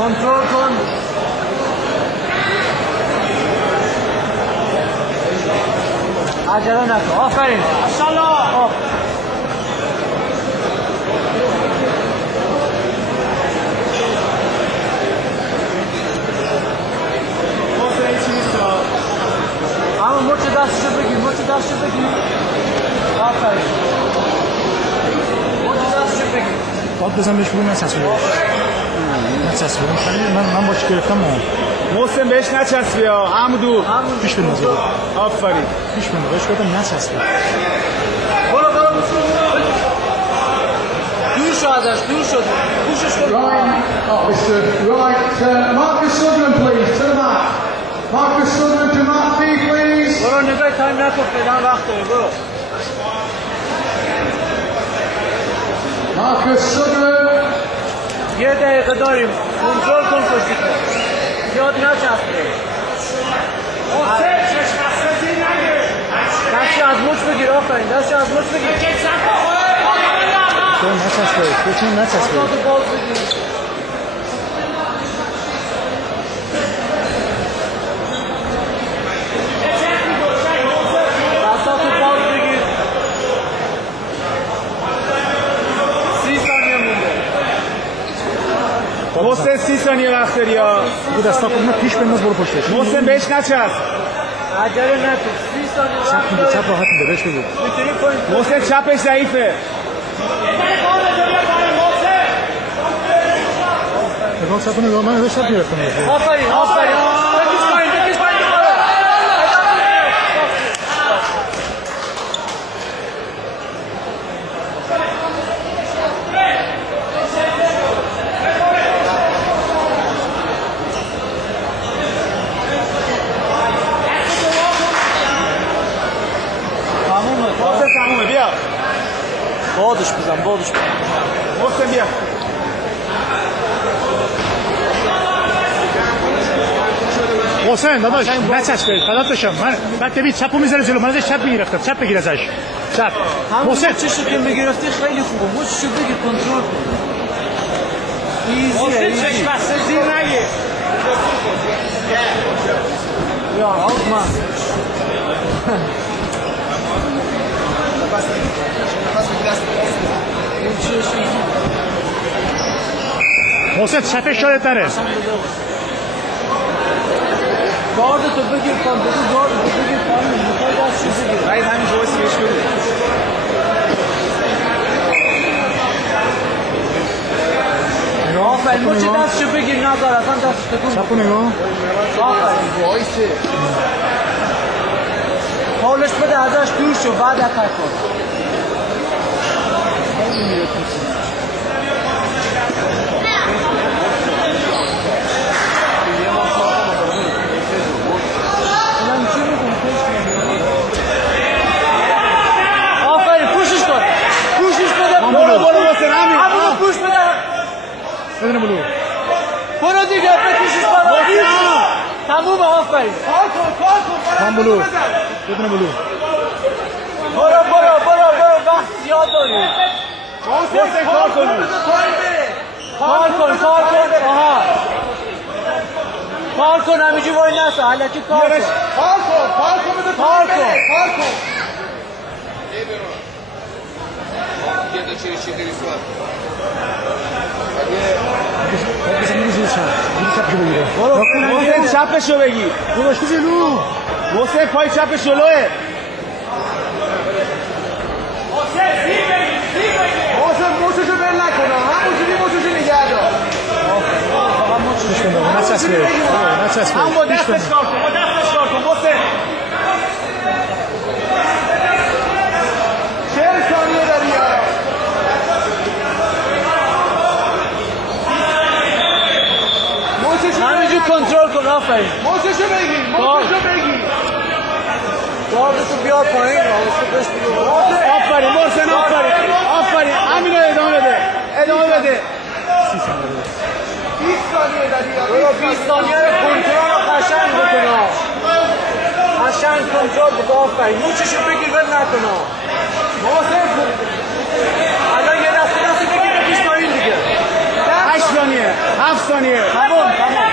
کنترل کن. عجله نکن. آفرین. ماشاءالله. همون مچ دستشو بگیر. آفرین. مچ دستشو بگیر. باید بزن بهش بگو نچسبه. من باش گرفتم. محسن بهش نچسبی ها. عمدو پیش بندازی. آفرین. پیش بنداز. بهش گفتم نچسبه. برو. دور شو ازش. پوشش کن. Right, Marcus Sutherland, please, to the mat. Marcus Sutherland to mat B, please. برو نگاه تایم نکن فعلا وقت داره. برو. Marcus Sutherland. 1 دقیقه داریم. کنترل کن پشتی کن. زیاد نچسبه. دستی از مچ بگیر. آفرین. دستی از مچ بگیر. نچسبه. دستاتو باز بگیر. دستاتو باز بگیر. 30 ثانیه مونده. محسن 30 ثانیه وقت داری ها. بگو دستا کنم پیش بنداز برو پشتش. محسن بهش نچسب. عجله نکن. 30 ثانیه وقت داری. چپ راحت میده. بهش بگو. میتونی پوینت. محسن چپش ضعیفه. نگاه من ازش چپ گرفتم. آفرین. بکش پایین. تمومه. بیا. بادش بزن. محسن بیا. حسین داداش نچسبه. فدات بشم. من بعد ببین چپو میذاره جلو. من ازش چپ میگرفتم. چپ بگیر ازش. چپ. حسین چشو که میگرفتی خیلی خوبه. مچشو بگیر. کنترل کن. ایزیه. چشم بسته زیر نگیر. یا آقمان. حسین چپش شاید تره. گاردتو بگیر کن. گاردتو بگیر پایین. میخوای دستشو بگیر. باید همین جوازی بهش بگیر. آفرین. مچ دستشو بگیر. نذار اصلا دستش تکون. چپو نگاه. آفرین. وایسه. حالش بده ازش دور شو. بعد اتک کن. خیلی میره تو سینه. آفرین. پوشش کن. برو محسن. همین پوش بده. بدون بلو. برو دیگه. بکشش بالا. تمومه. آفرین. من بلو. بدون بلو. برو. وقت زیاد داری. محسن کار کنی. کار کن. همینجور وای نسا. الکی کار کن. کار کن. محسن چپشو بگیر. گذاشتی جلو. محسن پای چپ جلوه. محسن موچشو بل نکنه. همونجوری موچشو نگه دار. نچسبه. هم با دستش کار کن. محسن 40 ثانیه داری ها. همینجور کنترل کن. آفرین. موچشو بگیر. گاردتو بیار پایین. آفرین محسن. آفرین. همینو ادامه بده. 20 ثانیه داری. 20 ثانیه رو کنترل قشنگ بکنه. قشنگ کنترل بکن. آفرین. موچشو بگیر. ول نکنه. محسن الان یه دست بگیر. بکش پایین دیگه. 8 ثانیه. 7 ثانیه. تمام.